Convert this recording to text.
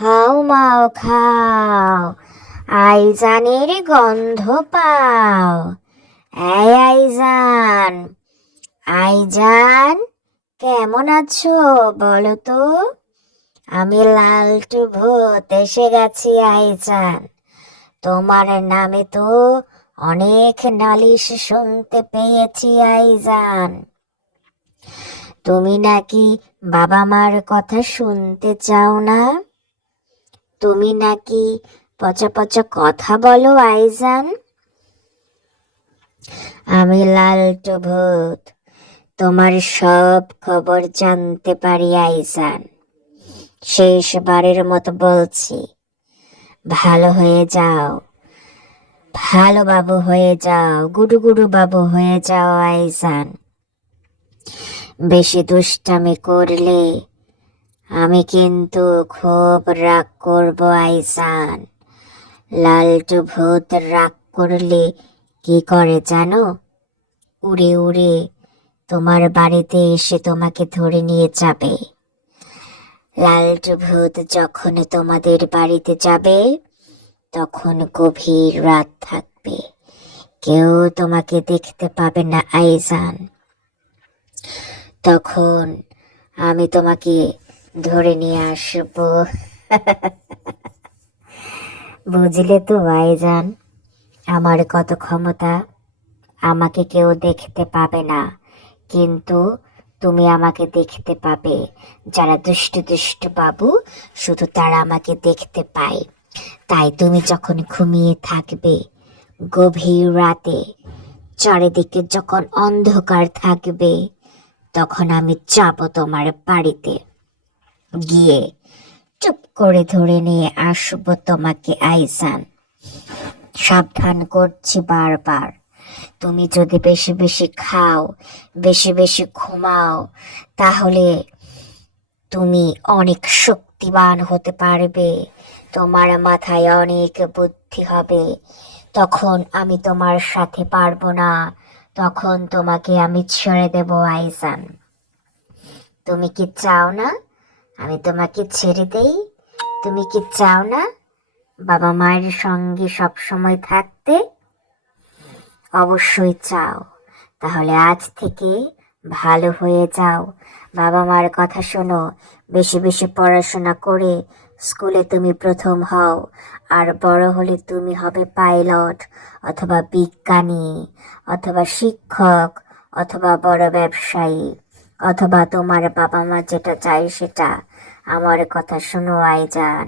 হাও মাও খাও, আইজানের গন্ধ পাও। এই আইজান, আইজান, কেমন আছো বলো তো? আমি লালটু ভূত এসে গেছি আইজান। তোমার নামে তো অনেক নালিশ শুনতে পেয়েছি আইজান। তুমি নাকি বাবা মার কথা শুনতে চাও না? তুমি নাকি পচা পচা কথা বলো আইজান। আমি লালটু ভূত, তোমার সব খবর জানতে পারি আইজান। শেষবারের মতো বলছি, ভালো হয়ে যাও, ভালো বাবু হয়ে যাও, গুডু গুডু বাবু হয়ে যাও আইজান। বেশি দুষ্টামি করলে আমি কিন্তু খুব রাগ করবো আইজান। লালটু ভূত রাগ করলে কি করে জানো? উড়ে উড়ে তোমার বাড়িতে এসে তোমাকে ধরে নিয়ে যাবে। লালটু ভূত যখন তোমাদের বাড়িতে যাবে তখন গভীর রাত থাকবে, কেউ তোমাকে দেখতে পাবে না আইজান। তখন আমি তোমাকে ধরে নিয়ে আসবো। বুঝলে তো আইজান, আমার কত ক্ষমতা। আমাকে কেউ দেখতে পাবে না, কিন্তু তুমি আমাকে দেখতে পাবে। যারা দুষ্ট দুষ্ট বাবু শুধু তারা আমাকে দেখতে পায়। তাই তুমি যখন ঘুমিয়ে থাকবে গভীর রাতে, চারিদিকে যখন অন্ধকার থাকবে, তখন আমি যাব তোমার বাড়িতে, গিয়ে চুপ করে ধরে নিয়ে আসবো তোমাকে আইজান। সাবধান করছি বারবার, তুমি যদি বেশি বেশি খাও, বেশি বেশি ঘুমাও, তাহলে তুমি অনেক শক্তিবান হতে পারবে। তোমার মাথায় অনেক বুদ্ধি হবে। তখন আমি তোমার সাথে পারবো না, তখন তোমাকে আমি ছেড়ে দেব আইজান। তুমি কি চাও না আমি তোমাকে ছেড়ে দেই? তুমি কি চাও না বাবা মায়ের সঙ্গে সব সময় থাকতে? অবশ্যই চাও। তাহলে আজ থেকে ভালো হয়ে যাও, বাবা মার কথা শোনো, বেশি বেশি পড়াশোনা করে স্কুলে তুমি প্রথম হও। আর বড় হলে তুমি হবে পাইলট, অথবা বিজ্ঞানী, অথবা শিক্ষক, অথবা বড় ব্যবসায়ী, অথবা তোমার বাবা মা যেটা চায় সেটা। আমার কথা শোনো আইজান।